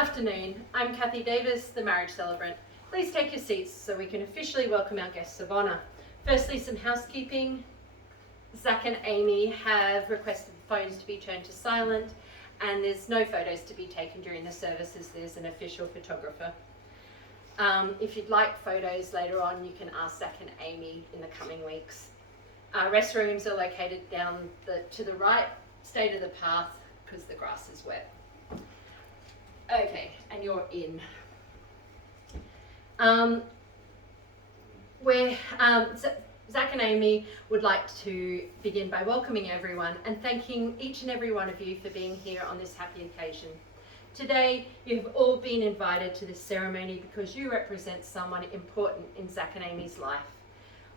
afternoon. I'm Cathy Davis, the marriage celebrant. Please take your seats so we can officially welcome our guests of honour. Firstly, some housekeeping. Zach and Amy have requested the phones to be turned to silent, and there's no photos to be taken during the services. There's an official photographer. If you'd like photos later on, you can ask Zach and Amy in the coming weeks. Restrooms are located down to the right, straight of the path, because the grass is wet. Okay, and you're in. Zach and Amy would like to begin by welcoming everyone and thanking each and every one of you for being here on this happy occasion. Today, you have all been invited to this ceremony because you represent someone important in Zach and Amy's life.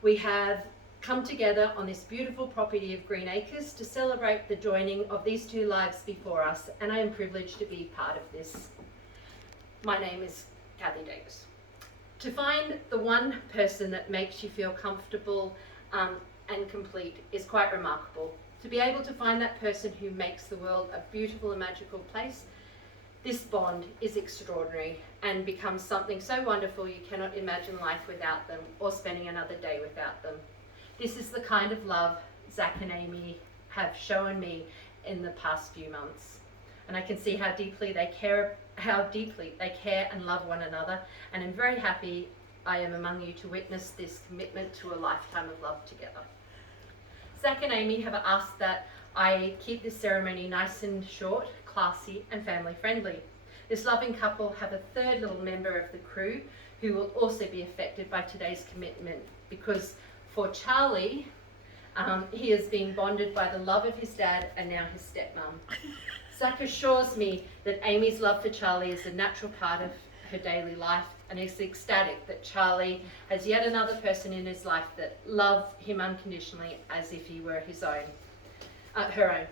We have come together on this beautiful property of Green Acres to celebrate the joining of these two lives before us, and I am privileged to be part of this. My name is Cathy Davis. To find the one person that makes you feel comfortable and complete is quite remarkable. To be able to find that person who makes the world a beautiful and magical place, this bond is extraordinary and becomes something so wonderful you cannot imagine life without them or spending another day without them. This is the kind of love Zach and Amy have shown me in the past few months. And I can see how deeply they care and love one another, and I'm very happy I am among you to witness this commitment to a lifetime of love together. Zach and Amy have asked that I keep this ceremony nice and short, classy and family friendly. This loving couple have a third little member of the crew who will also be affected by today's commitment, because for Charlie, he has been bonded by the love of his dad and now his stepmom. Zach assures me that Amy's love for Charlie is a natural part of her daily life and is ecstatic that Charlie has yet another person in his life that loves him unconditionally as if he were her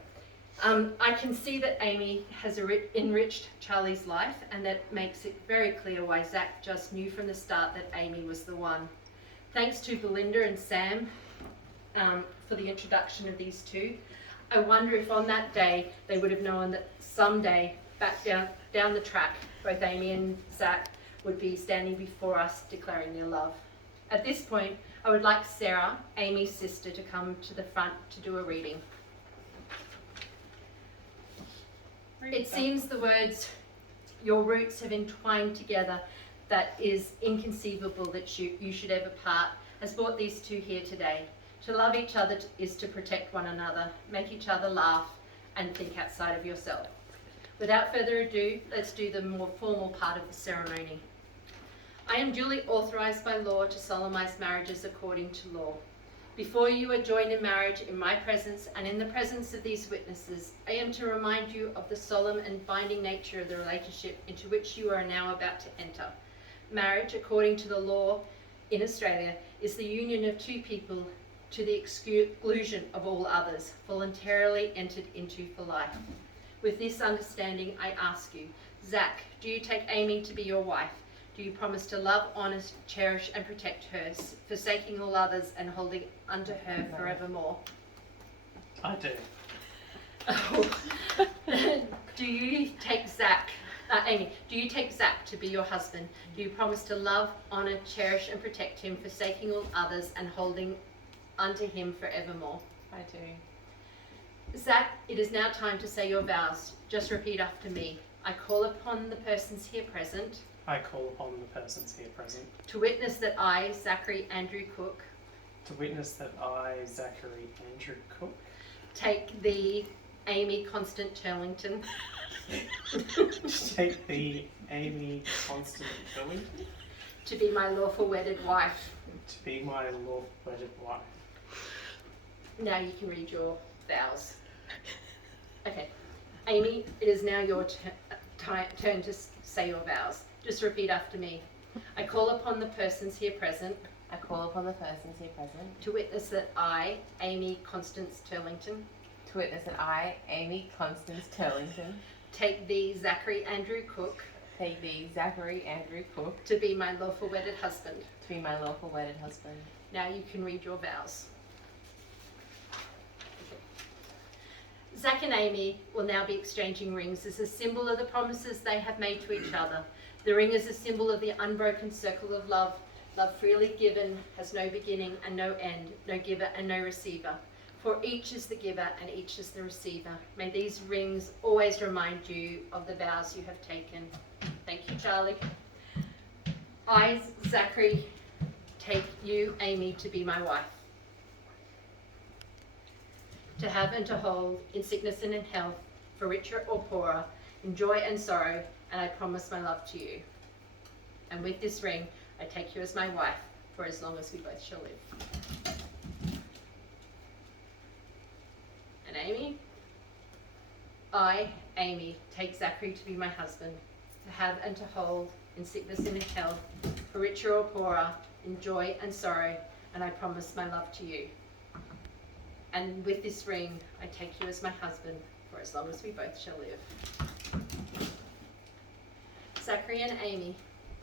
own. I can see that Amy has enriched Charlie's life, and that makes it very clear why Zach just knew from the start that Amy was the one. Thanks to Belinda and Sam for the introduction of these two. I wonder if on that day they would have known that someday, back down the track, both Amy and Zach would be standing before us declaring their love. At this point, I would like Sarah, Amy's sister, to come to the front to do a reading. It seems the words, "Your roots have entwined together, that is inconceivable that you should ever part," has brought these two here today. To love each other is to protect one another, make each other laugh, and think outside of yourself. Without further ado, let's do the more formal part of the ceremony. I am duly authorised by law to solemnise marriages according to law. Before you are joined in marriage in my presence and in the presence of these witnesses, I am to remind you of the solemn and binding nature of the relationship into which you are now about to enter. Marriage, according to the law in Australia, is the union of two people to the exclusion of all others, voluntarily entered into for life. With this understanding, I ask you, Zach, do you take Amy to be your wife? Do you promise to love, honour, cherish and protect her, forsaking all others and holding unto her forevermore? I do. Do you take Zach, Amy, do you take Zach to be your husband? Do you promise to love, honour, cherish and protect him, forsaking all others and holding unto him forevermore? I do. Zach, it is now time to say your vows. Just repeat after me. I call upon the persons here present. I call upon the persons here present. To witness that I, Zachary Andrew Cook. To witness that I, Zachary Andrew Cook. Take thee, Amy Constant Turlington. Take thee, Amy Constant Turlington. To be my lawful wedded wife. To be my lawful wedded wife. Now you can read your vows. Okay. Amy, it is now your turn to say your vows. Just repeat after me. I call upon the persons here present. I call upon the persons here present. To witness that I, Amy Constance Turlington. To witness that I, Amy Constance Turlington. Take thee, Zachary Andrew Cook. Take thee, Zachary Andrew Cook. To be my lawful wedded husband. To be my lawful wedded husband. Now you can read your vows. Zach and Amy will now be exchanging rings as a symbol of the promises they have made to each other. The ring is a symbol of the unbroken circle of love. Love freely given has no beginning and no end, no giver and no receiver. For each is the giver and each is the receiver. May these rings always remind you of the vows you have taken. Thank you, Charlie. I, Zachary, take you, Amy, to be my wife, to have and to hold in sickness and in health, for richer or poorer, in joy and sorrow, and I promise my love to you. And with this ring, I take you as my wife, for as long as we both shall live. And Amy? I, Amy, take Zachary to be my husband, to have and to hold in sickness and in health, for richer or poorer, in joy and sorrow, and I promise my love to you. And with this ring, I take you as my husband, for as long as we both shall live. Zachary and Amy,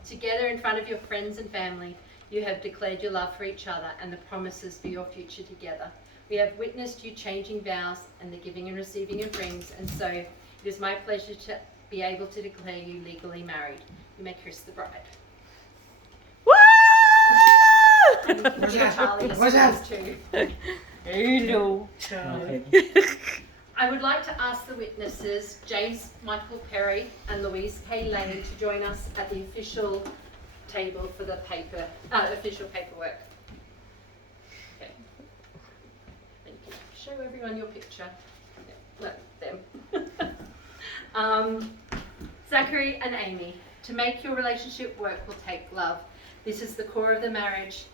together in front of your friends and family, you have declared your love for each other and the promises for your future together. We have witnessed you changing vows and the giving and receiving of rings, and so it is my pleasure to be able to declare you legally married. You may kiss the bride. Woo! And you can give Charlie a kiss too. Hello. I would like to ask the witnesses, James Michael Perry and Louise K. Lane, to join us at the official table for the official paperwork. Okay. And you can show everyone your picture. Yeah, them. Zachary and Amy, to make your relationship work will take love. This is the core of the marriage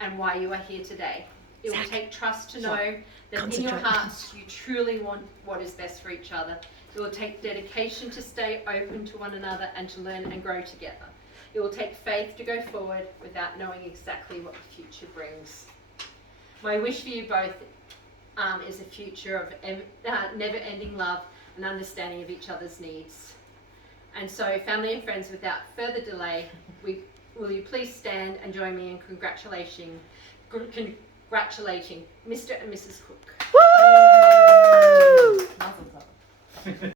and why you are here today. It will take trust to know that in your hearts you truly want what is best for each other. It will take dedication to stay open to one another and to learn and grow together. It will take faith to go forward without knowing exactly what the future brings. My wish for you both is a future of never-ending love and understanding of each other's needs. And so, family and friends, without further delay, will you please stand and join me in congratulating Mr. and Mrs. Cook. Woo!